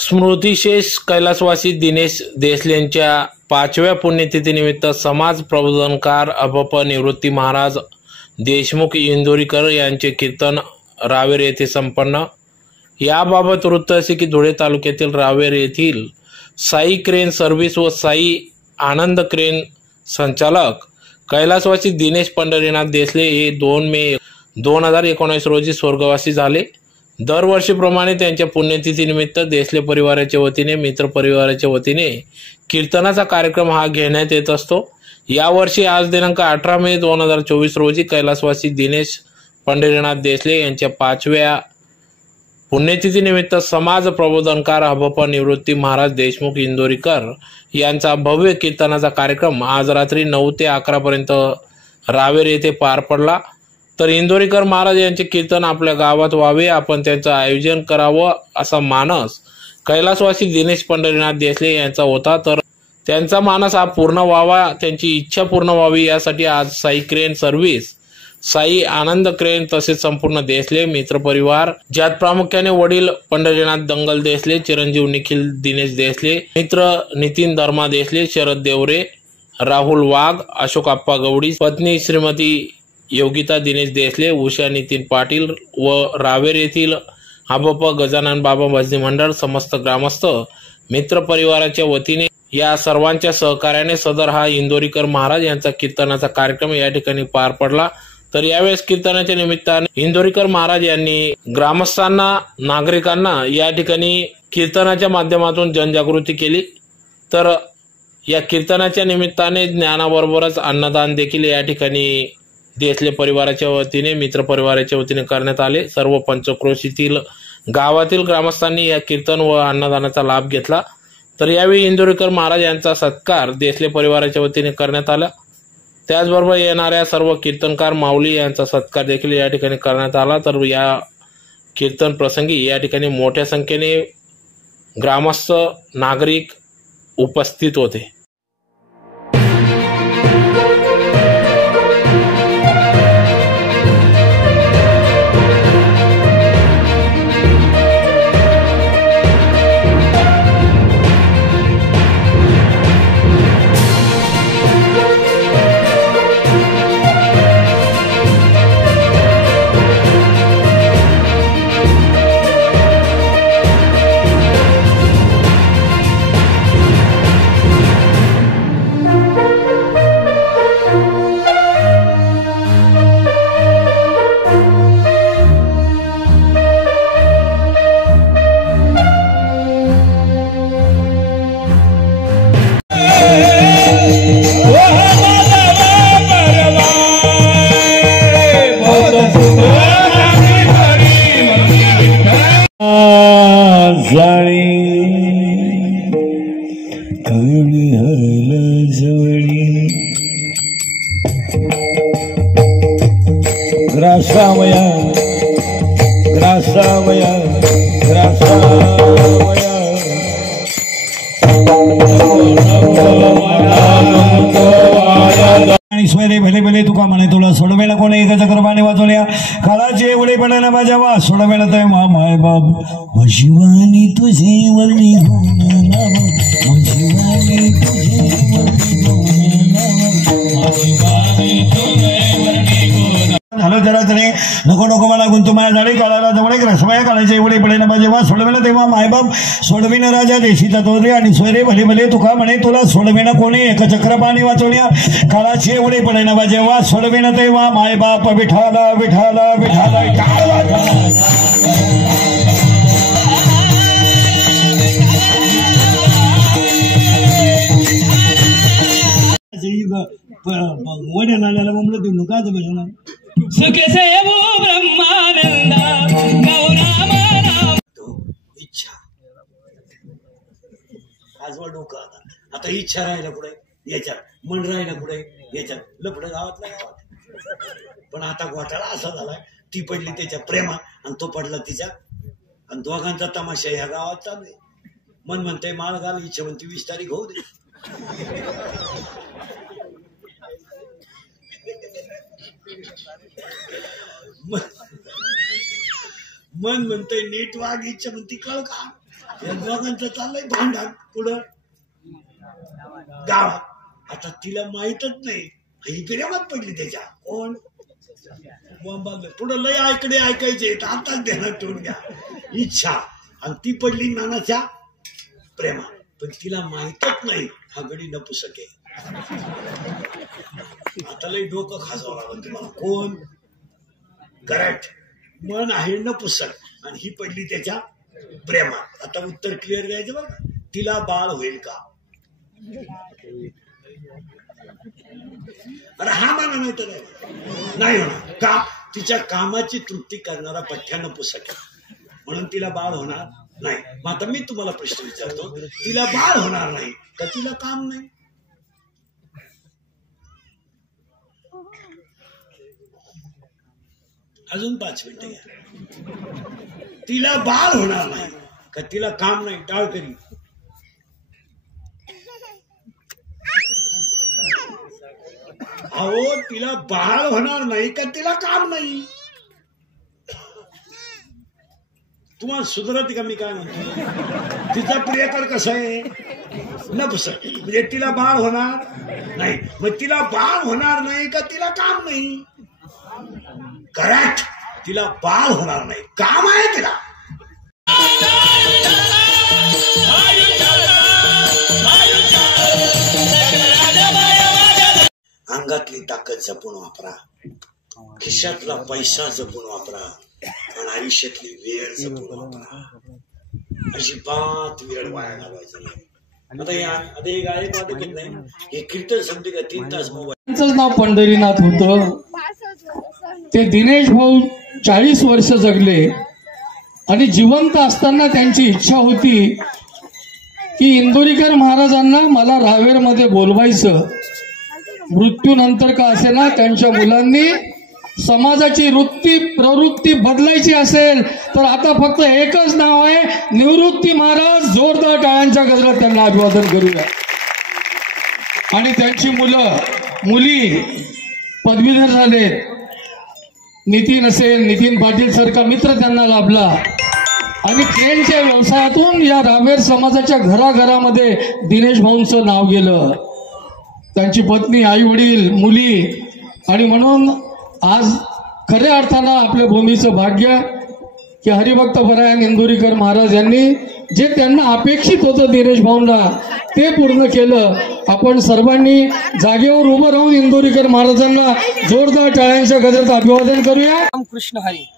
स्मृतिशेष कैलासवासी दिनेश देसलेंच्या पाचव्या पुण्यतिथीनिमित्त समाज प्रबोधनकार अपप निवृत्ती महाराज देशमुख इंदोरीकर यांचे कीर्तन रावेर येथे संपन्न. याबाबत वृत्त असे की धुळे तालुक्यातील रावेर येथील साई क्रेन सर्व्हिस व साई आनंद क्रेन संचालक कैलासवासी दिनेश पंढरीनाथ देसले हे दोन मे दोन हजार एकोणीस रोजी स्वर्गवासी झाले. दरवर्षीप्रमाणे त्यांच्या पुण्यतिथीनिमित्त देसले परिवाराच्या वतीने मित्र परिवाराच्या वतीने कीर्तनाचा कार्यक्रम हा घेण्यात येत असतो. यावर्षी आज दिनांक अठरा मे दोन हजार चोवीस रोजी कैलासवासी दिनेश पंढरीनाथ देसले यांच्या पाचव्या पुण्यतिथीनिमित्त समाज प्रबोधनकार हबप निवृत्ती महाराज देशमुख इंदोरीकर यांचा भव्य कीर्तनाचा कार्यक्रम आज रात्री नऊ ते अकरापर्यंत रावेर येथे पार पडला. तर इंदोरीकर महाराज यांचे कीर्तन आपल्या गावात व्हावे आपण त्यांचं आयोजन करावं असा मानस कैलासवासी दिनेश पंढरीनाथ देसले यांचा होता. तर त्यांचा मानस हा पूर्ण व्हावा त्यांची इच्छा पूर्ण व्हावी यासाठी आज Sai crane service Sai Anand crane तसेच संपूर्ण देसले मित्रपरिवार ज्यात प्रामुख्याने वडील पंढरीनाथ दंगल देसले चिरंजीव निखिल दिनेश देसले मित्र नितीन धर्मा देसले शरद देवरे राहुल वाघ अशोक आप्पा गवडी पत्नी श्रीमती योगिता दिनेश देसले उषा नितीन पाटील व रावेर येथील हाबप गजानन बाबा भजनी मंडळ समस्त ग्रामस्थ मित्र परिवाराच्या वतीने या सर्वांच्या सहकार्याने सदर हा इंदोरीकर महाराज यांचा कीर्तनाचा कार्यक्रम या ठिकाणी पार पडला. तर यावेळेस कीर्तनाच्या निमित्ताने इंदोरीकर महाराज यांनी ग्रामस्थांना नागरिकांना या ठिकाणी कीर्तनाच्या माध्यमातून जनजागृती केली. तर या कीर्तनाच्या निमित्ताने ज्ञानाबरोबरच अन्नदान देखील या ठिकाणी देसले परिवाराच्या वतीने मित्र परिवाराच्या वतीने करण्यात आले. सर्व पंचक्रोशीतील गावातील ग्रामस्थांनी या कीर्तन व अन्नदानाचा लाभ घेतला. तर यावेळी इंदोरीकर महाराज यांचा सत्कार देसले परिवाराच्या वतीने करण्यात आला. त्याचबरोबर येणाऱ्या सर्व कीर्तनकार माऊली यांचा सत्कार देखील या ठिकाणी करण्यात आला. तर या कीर्तन प्रसंगी या ठिकाणी मोठ्या संख्येने ग्रामस्थ नागरिक उपस्थित होते. कळली जवळी ग्रासावया ग्रासावया ग्रासावया आणि भले भले तुका म्हणे तुला सोडवेला कोणी एक चक्रपाने वाचवल्या काळाचे एवढे पडायला माझ्या वा सोडवेला तर मा माय बाप. शिवानी तुझे वर्णी शिवानी तुझे झालं जरा तरी नको नको मला गुंतू माझ्या झाडे काळाला जवळ एक रसवया एवढे पडे ना जेव्हा सोडविलं तेव्हा मायबाप सोडविन राजा देशी तो रे आणि सोयरे भले भले तुका म्हणे तुला सोडविणं कोणी? एक चक्र पाणी वाचवण्या काळाची एवढे पडे ना जेव्हा सोडविन तेव्हा मायबाप विठाला विठाला विठाला वडील आल्याला वड्या तुम्ही म्हणलं देऊ नका भजन आजवा आजवर डोकं आता आता इच्छा राहिला पुढे याच्यात. मन राहिलं पुढे याच्यात. लपडं गावातल्या गावात. पण आता घोटाळा असा झालाय ती पडली त्याच्या प्रेमा आणि तो पडला तिच्या. आणि दोघांचा तमाशा ह्या गावात चालू आहे. मन म्हणते माळ घाल इच्छा म्हणते वीस तारीख होऊ दे. मन म्हणतंय नीट वाघ इच्छा म्हणते कळ का? या दोघांचं चाललंय भांडण पुढं. गावात. आता तिला माहीतच नाही. ही प्रेमात पडली त्याच्या. कोण? पुढं लय ऐकडे ऐकायचे. तर आताच ध्यानात ठेवून घ्या. इच्छा. आणि ती पडली नानाच्या प्रेमात. पण तिला माहीतच नाही. हा गडी नपुसके आहे डोकं खाजावं लागलं तुम्हाला कोण गराट मन आहे न पुस्तक आणि ही पडली त्याच्या प्रेमात. आता उत्तर क्लिअर द्यायचं बघा तिला बाळ होईल का? अरे हा माना नाही तर नाही. होणार. का? तिच्या कामाची तृप्ती करणारा पठ्यानं पुसट म्हणून तिला बाळ होणार नाही. मग आता मी तुम्हाला प्रश्न विचारतो. तिला बाळ होणार नाही तर तिला काम नाही. अजून पाच मिनिटं घ्या. तिला बाळ होणार नाही. का तिला काम नाही टाळ करी अहो तिला बाळ होणार नाही का तिला काम नाही? तुम्हाला सुधरत का मी काय म्हणतो? तिचा प्रियकर कसं आहे? नफस म्हणजे तिला बाळ होणार नाही. मग तिला बाळ होणार नाही का तिला काम नाही? करेक्ट तिला बाळ होणार नाही. काम आहे तिला. अंगातली ताकद जपून वापरा. खिशातला पैसा जपून वापरा. आणि आयुष्यातली वेळ जपून वापरा. अजिबात वेळ वाया घालवायचं नाही. आता हे आता हे गायक वाटत नाही. हे कीर्तन समजे का? तीन तास मोबाईल त्यांचंच नाव पंढरीनाथ होतं. ते दिनेश भाऊ चाळीस वर्ष जगले आणि जिवंत असताना त्यांची इच्छा होती की इंदोरीकर महाराजांना मला रावेरमध्ये बोलवायचं. मृत्यूनंतर का असेना त्यांच्या मुलांनी समाजाची वृत्ती प्रवृत्ती बदलायची असेल तर आता फक्त एकच नाव आहे निवृत्ती महाराज जोरदार टाळ्यांच्या गजरात त्यांना अभिवादन करूया. आणि त्यांची मुलं मुली पदवीधर झालेत. नितीन असेल नितीन पाटील सारखा मित्र त्यांना लाभला. आणि ट्रेनच्या व्यवसायातून या रावेर समाजाच्या घराघरामध्ये दिनेश भाऊंचं नाव गेलं. त्यांची पत्नी आई वडील मुली आणि म्हणून आज खऱ्या अर्थानं आपल्या भूमीचं भाग्य की हरिभक्त परायण इंदुरीकर महाराज यांनी जे त्यांना अपेक्षित होतं दिनेश भाऊंना ते पूर्ण केलं. आपण सर्वांनी जागेवर उभं राहून इंदोरीकर महाराजांना जोरदार टाळ्यांच्या गजरात अभिवादन करूया. कृष्ण हरी.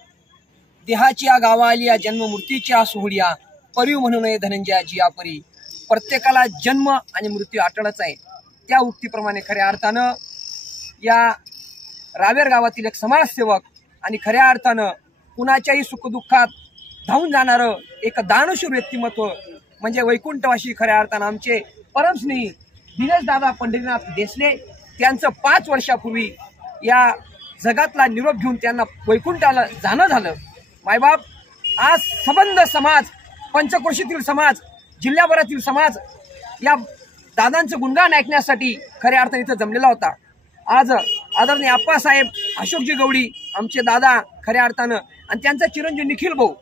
देहाची या गावाली या जन्ममूर्तीच्या सोहळ्या परिव म्हणू नये धनंजयाची या परी. प्रत्येकाला जन्म आणि मृत्यू आटळच आहे. त्या उक्तीप्रमाणे खऱ्या अर्थानं या रावेर गावातील एक समाजसेवक आणि खऱ्या अर्थानं कुणाच्याही सुखदुःखात धावून जाणारं एक दानशूर व्यक्तिमत्व म्हणजे वैकुंठवाशी खऱ्या अर्थानं आमचे परमस्नेही दिनेशदादा पंढरीनाथ देसले त्यांचं पाच वर्षापूर्वी या जगातला निरोप घेऊन त्यांना वैकुंठाला जाणं झालं. मायबाप आज सबंध समाज पंचक्रोशीतील समाज जिल्ह्याभरातील समाज या दादांचं गुणगान ऐकण्यासाठी खऱ्या अर्थाने इथं जमलेला होता. आज आदरणीय आप्पासाहेब अशोकजी गवडी आमचे दादा खऱ्या अर्थानं आणि त्यांचा चिरंजीव निखिल भाऊ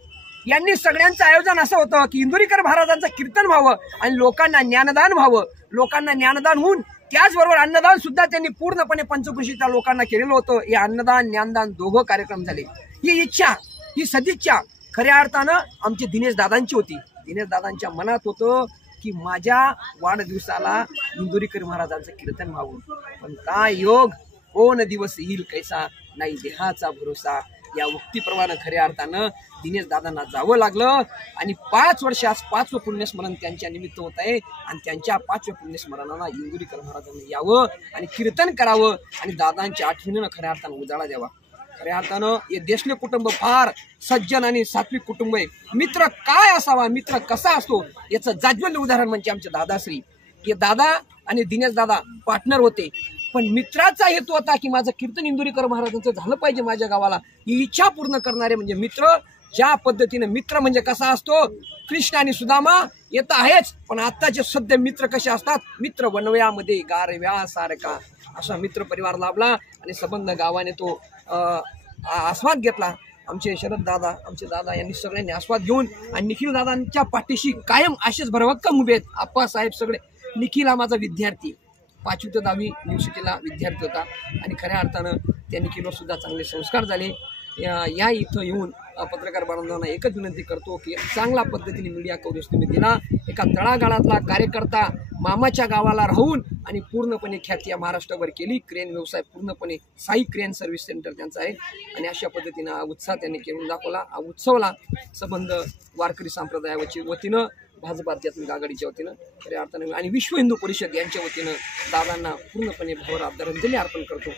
यांनी सगळ्यांचं आयोजन असं होतं की इंदुरीकर महाराजांचं कीर्तन व्हावं आणि लोकांना ज्ञानदान व्हावं. लोकांना ज्ञानदान होऊन त्याचबरोबर अन्नदान सुद्धा त्यांनी पूर्णपणे पंचकृषीच्या लोकांना केलेलं होतं. हे अन्नदान ज्ञानदान दोघं कार्यक्रम झाले. ही इच्छा ही सदिच्छा खऱ्या अर्थानं आमची दिनेश दादांची होती. दिनेश दादांच्या मनात होतं की माझ्या वाढदिवसाला इंदुरीकर महाराजांचं कीर्तन व्हावं. पण काय योग? कोण दिवस येईल कैसा? नाही देहाचा भरोसा. या उक्तीप्रमाणे खऱ्या अर्थानं दिनेश दादांना जावं लागलं. आणि पाच वर्षास पाचवं पुण्यस्मरण त्यांच्या निमित्त होत आहे. आणि त्यांच्या पाचव्या पुण्यस्मरणाला इंदुरीकर महाराजांनी यावं आणि कीर्तन करावं आणि दादांच्या आठवणीनं खऱ्या अर्थानं उजाळा द्यावा. खऱ्या अर्थानं हे देशले कुटुंब फार सज्जन आणि सात्विक कुटुंब आहे. मित्र काय असावा मित्र कसा असतो याचं जाज्वल्य उदाहरण म्हणजे आमचे दादाश्री. हे दादा आणि दिनेश दादा पार्टनर होते. पण मित्राचा हेतू होता की माझं कीर्तन इंदुरीकर महाराजांचं झालं पाहिजे माझ्या गावाला. ही इच्छा पूर्ण करणारे म्हणजे मित्र ज्या पद्धतीने मित्र म्हणजे कसा असतो? कृष्ण आणि सुदामा येत आहेच पण आत्ताचे सध्या मित्र कसे असतात? मित्र वनवयामध्ये गारव्या सारखा. असा मित्र परिवार लाभला आणि संबंध गावाने तो आस्वाद घेतला. आमचे शरद दादा आमचे दादा यांनी सगळ्यांनी आस्वाद घेऊन आणि निखिल दादांच्या पाठीशी कायम असेच भरभक्कम उभे आहेत. आप्पासाहेब सगळे. निखिल हा माझा विद्यार्थी. पाचवी ते दहावी युनिव्हर्सिटीला विद्यार्थी होता. आणि खऱ्या अर्थानं त्यांनी निखिलवर चांगले संस्कार झाले. या इथं येऊन पत्रकार बांधवांना एकच विनंती करतो की चांगल्या पद्धतीने मीडिया कव्हरेज तुम्ही दिला. एका तळागाळातला कार्यकर्ता मामाच्या गावाला राहून आणि पूर्णपणे ख्याती या महाराष्ट्रभर केली. क्रेन व्यवसाय पूर्णपणे साई क्रेन सर्व्हिस सेंटर त्यांचं आहे. आणि अशा पद्धतीनं हा उत्साह त्यांनी केळून दाखवला. हा उत्सवला संबंध वारकरी संप्रदायाच्या वतीनं भाजप अध्यात्मिक आघाडीच्या वतीनं खऱ्या अर्थानं आणि विश्व हिंदू परिषद यांच्या वतीनं दादांना पूर्णपणे भावर आदरांजली अर्पण करतो.